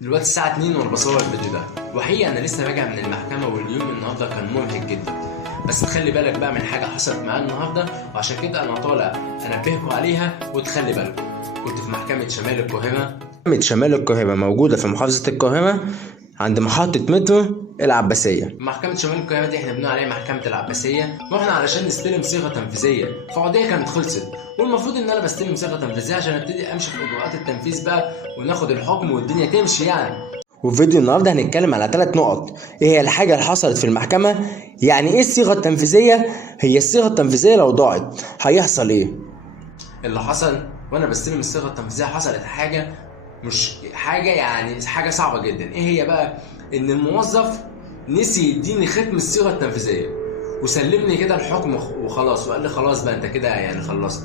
دلوقتي الساعة 2 وانا بصور الفيديو ده، وحقيقة انا لسه راجع من المحكمة واليوم النهارده كان مرهق جدا. بس تخلي بالك بقى من حاجة حصلت معايا النهارده، وعشان كده انا طالع انبهكوا عليها وتخلي بالكم. كنت في محكمة شمال القاهرة. محكمة شمال القاهرة موجودة في محافظة القاهرة عند محطة مترو العباسية. محكمة شمال القاهرة دي احنا بنقول عليها محكمة العباسية، واحنا علشان نستلم صيغة تنفيذية، فقضية كانت خلصت، والمفروض ان انا بستلم صيغة تنفيذية عشان ابتدي امشي في اجراءات التنفيذ بقى وناخد الحكم والدنيا تمشي يعني. وفي فيديو النهارده هنتكلم على 3 نقط. ايه هي الحاجة اللي حصلت في المحكمة؟ يعني ايه الصيغة التنفيذية؟ هي الصيغة التنفيذية لو ضاعت هيحصل ايه؟ اللي حصل وانا بستلم الصيغة التنفيذية حصلت حاجة، مش حاجة يعني حاجة صعبة جدا. ايه هي بقى؟ ان الموظف نسي يديني ختم الصيغة التنفيذية وسلمني كده الحكم وخلاص، وقال لي خلاص بقى انت كده يعني خلصت.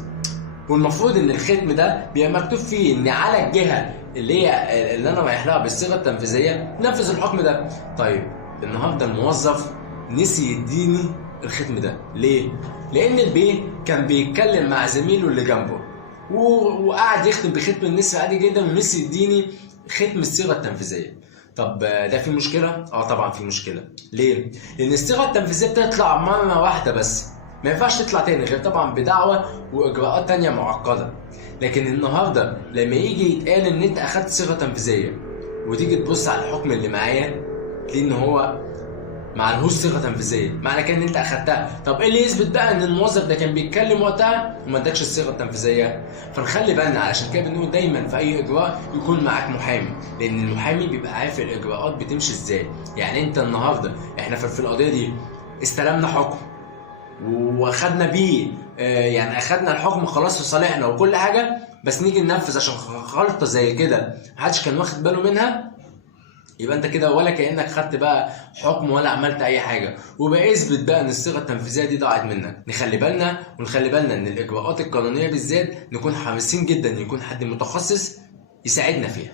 والمفروض ان الختم ده بيبقى مكتوب فيه ان على الجهة اللي انا رايح لها بالصيغة التنفيذية نفذ الحكم ده. طيب النهارده الموظف نسي يديني الختم ده ليه؟ لان البيه كان بيتكلم مع زميله اللي جنبه وقعد يختم بختم النسر عادي جدا، ونسي يديني ختم الصيغه التنفيذيه. طب ده في مشكله؟ طبعا في مشكله. ليه؟ لان الصيغه التنفيذيه بتطلع مره واحده بس، ما ينفعش تطلع تاني غير طبعا بدعوه واجراءات تانيه معقده. لكن النهارده لما يجي يتقال ان انت اخدت صيغه تنفيذيه وتيجي تبص على الحكم اللي معايا تلاقي ان هو معلهوش صيغه تنفيذيه، معنى كده ان انت اخدتها. طب ايه اللي يثبت بقى ان الموظف ده كان بيتكلم وقتها وما ادكش الصيغه التنفيذيه؟ فنخلي بالنا، علشان كده بنقول دايما في اي اجراء يكون معاك محامي، لان المحامي بيبقى عارف الاجراءات بتمشي ازاي. يعني انت النهارده احنا في القضيه دي استلمنا حكم واخدنا بيه يعني اخدنا الحكم خلاص في صالحنا وكل حاجه، بس نيجي ننفذ عشان غلطه زي كده محدش كان واخد باله منها، يبقى انت كده ولا كانك خدت بقى حكم ولا عملت اي حاجه، وبقى اثبت بقى ان الصيغه التنفيذيه دي ضاعت منك. نخلي بالنا ونخلي بالنا ان الاجراءات القانونيه بالذات نكون حريصين جدا يكون حد متخصص يساعدنا فيها.